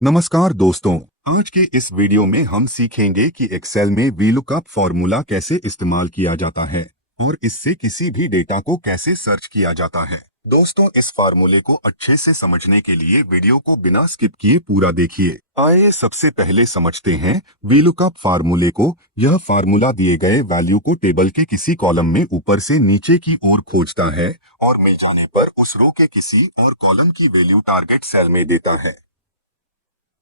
नमस्कार दोस्तों। आज की इस वीडियो में हम सीखेंगे कि एक्सेल में वीलुकअप फॉर्मूला कैसे इस्तेमाल किया जाता है और इससे किसी भी डेटा को कैसे सर्च किया जाता है। दोस्तों, इस फार्मूले को अच्छे से समझने के लिए वीडियो को बिना स्किप किए पूरा देखिए। आइए सबसे पहले समझते हैं वीलुकअप फार्मूले को। यह फार्मूला दिए गए वैल्यू को टेबल के किसी कॉलम में ऊपर से नीचे की ओर खोजता है और मिल जाने पर उस रो के किसी और कॉलम की वैल्यू टारगेट सेल में देता है।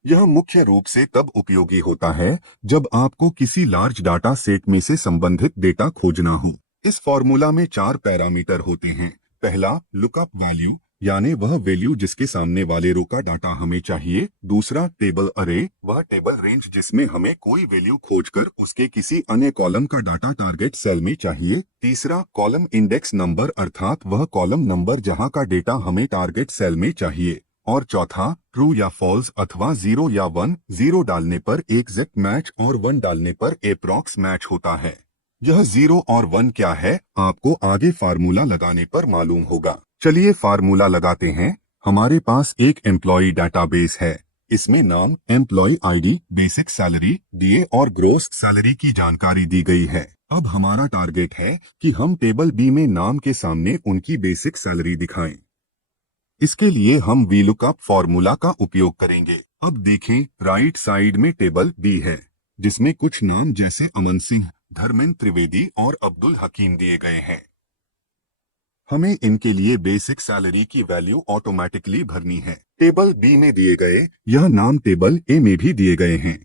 यह मुख्य रूप से तब उपयोगी होता है जब आपको किसी लार्ज डाटा सेट में से संबंधित डेटा खोजना हो। इस फॉर्मूला में 4 पैरामीटर होते हैं। पहला, लुकअप वैल्यू, यानी वह वैल्यू जिसके सामने वाले रो का डाटा हमें चाहिए। दूसरा, टेबल अरे, वह टेबल रेंज जिसमें हमें कोई वैल्यू खोजकर उसके किसी अन्य कॉलम का डाटा टारगेट सेल में चाहिए। तीसरा, कॉलम इंडेक्स नंबर, अर्थात वह कॉलम नंबर जहां का डेटा हमें टारगेट सेल में चाहिए। और चौथा, ट्रू या फॉल्स अथवा 0 या 1। 0 डालने पर एग्जैक्ट मैच और 1 डालने पर एप्रॉक्स मैच होता है। यह 0 और 1 क्या है, आपको आगे फार्मूला लगाने पर मालूम होगा। चलिए फार्मूला लगाते हैं। हमारे पास एक एम्प्लॉय डाटाबेस है। इसमें नाम, employ ID, basic salary, DA और ग्रोस सैलरी की जानकारी दी गई है। अब हमारा टारगेट है कि हम टेबल बी में नाम के सामने उनकी बेसिक सैलरी दिखाएं। इसके लिए हम वीलुकअप फॉर्मूला का उपयोग करेंगे। अब देखें, राइट साइड में टेबल बी है जिसमें कुछ नाम जैसे अमन सिंह, धर्मेंद्र त्रिवेदी और अब्दुल हकीम दिए गए हैं। हमें इनके लिए बेसिक सैलरी की वैल्यू ऑटोमेटिकली भरनी है। टेबल बी में दिए गए यह नाम टेबल ए में भी दिए गए हैं।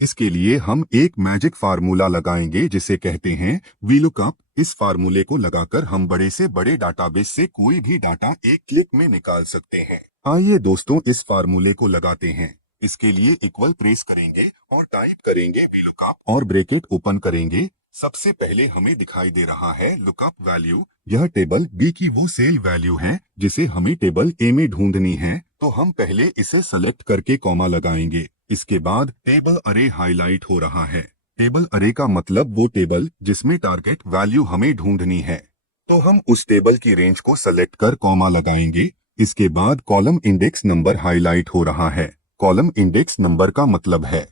इसके लिए हम एक मैजिक फार्मूला लगाएंगे जिसे कहते हैं वीलुकअप। इस फार्मूले को लगाकर हम बड़े से बड़े डाटाबेस से कोई भी डाटा एक क्लिक में निकाल सकते हैं। आइए दोस्तों, इस फार्मूले को लगाते हैं। इसके लिए इक्वल प्रेस करेंगे और टाइप करेंगे वीलुकअप और ब्रैकेट ओपन करेंगे। सबसे पहले हमें दिखाई दे रहा है लुकअप वैल्यू। यह टेबल बी की वो सेल वैल्यू है जिसे हमें टेबल ए में ढूंढनी है, तो हम पहले इसे सेलेक्ट करके कॉमा लगाएंगे। इसके बाद टेबल अरे हाईलाइट हो रहा है। टेबल अरे का मतलब वो टेबल जिसमें टारगेट वैल्यू हमें ढूंढनी है, तो हम उस टेबल की रेंज को सेलेक्ट कर कॉमा लगाएंगे। इसके बाद कॉलम इंडेक्स नंबर हाईलाइट हो रहा है। कॉलम इंडेक्स नंबर का मतलब है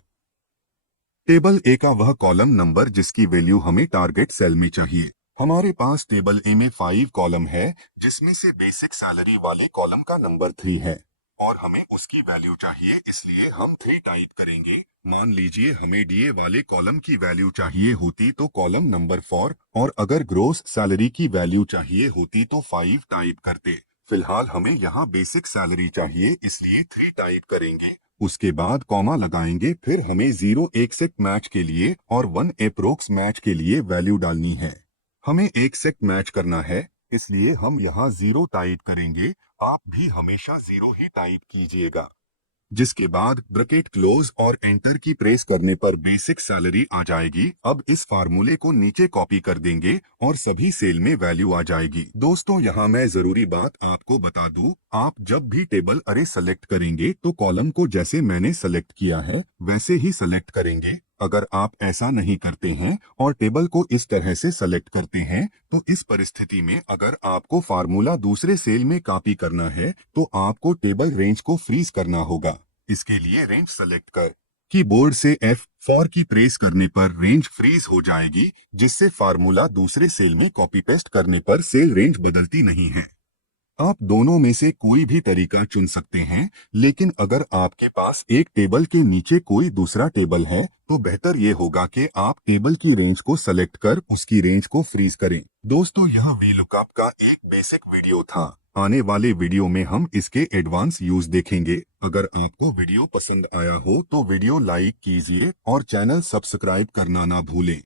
टेबल ए का वह कॉलम नंबर जिसकी वैल्यू हमें टारगेट सेल में चाहिए। हमारे पास टेबल ए में 5 कॉलम है जिसमें से बेसिक सैलरी वाले कॉलम का नंबर 3 है और हमें उसकी वैल्यू चाहिए, इसलिए हम 3 टाइप करेंगे। मान लीजिए हमें डीए वाले कॉलम की वैल्यू चाहिए होती तो कॉलम नंबर 4, और अगर ग्रोस सैलरी की वैल्यू चाहिए होती तो 5 टाइप करते। फिलहाल हमें यहाँ बेसिक सैलरी चाहिए, इसलिए 3 टाइप करेंगे। उसके बाद कॉमा लगाएंगे। फिर हमें 0 एग्जैक्ट मैच के लिए और 1 एप्रोक्स मैच के लिए वैल्यू डालनी है। हमें एग्जैक्ट मैच करना है, इसलिए हम यहाँ 0 टाइप करेंगे। आप भी हमेशा 0 ही टाइप कीजिएगा। जिसके बाद ब्रैकेट क्लोज और एंटर की प्रेस करने पर बेसिक सैलरी आ जाएगी। अब इस फार्मूले को नीचे कॉपी कर देंगे और सभी सेल में वैल्यू आ जाएगी। दोस्तों, यहाँ मैं जरूरी बात आपको बता दूं, आप जब भी टेबल अरे सेलेक्ट करेंगे तो कॉलम को जैसे मैंने सेलेक्ट किया है वैसे ही सेलेक्ट करेंगे। अगर आप ऐसा नहीं करते हैं और टेबल को इस तरह से सेलेक्ट करते हैं तो इस परिस्थिति में अगर आपको फार्मूला दूसरे सेल में कॉपी करना है तो आपको टेबल रेंज को फ्रीज करना होगा। इसके लिए रेंज सेलेक्ट कर कीबोर्ड से F4 की प्रेस करने पर रेंज फ्रीज हो जाएगी, जिससे फार्मूला दूसरे सेल में कॉपी पेस्ट करने पर सेल रेंज बदलती नहीं है। आप दोनों में से कोई भी तरीका चुन सकते हैं, लेकिन अगर आपके पास एक टेबल के नीचे कोई दूसरा टेबल है तो बेहतर ये होगा कि आप टेबल की रेंज को सेलेक्ट कर उसकी रेंज को फ्रीज करें। दोस्तों, यह वीलुकअप का एक बेसिक वीडियो था। आने वाले वीडियो में हम इसके एडवांस यूज देखेंगे। अगर आपको वीडियो पसंद आया हो तो वीडियो लाइक कीजिए और चैनल सब्सक्राइब करना ना भूलें।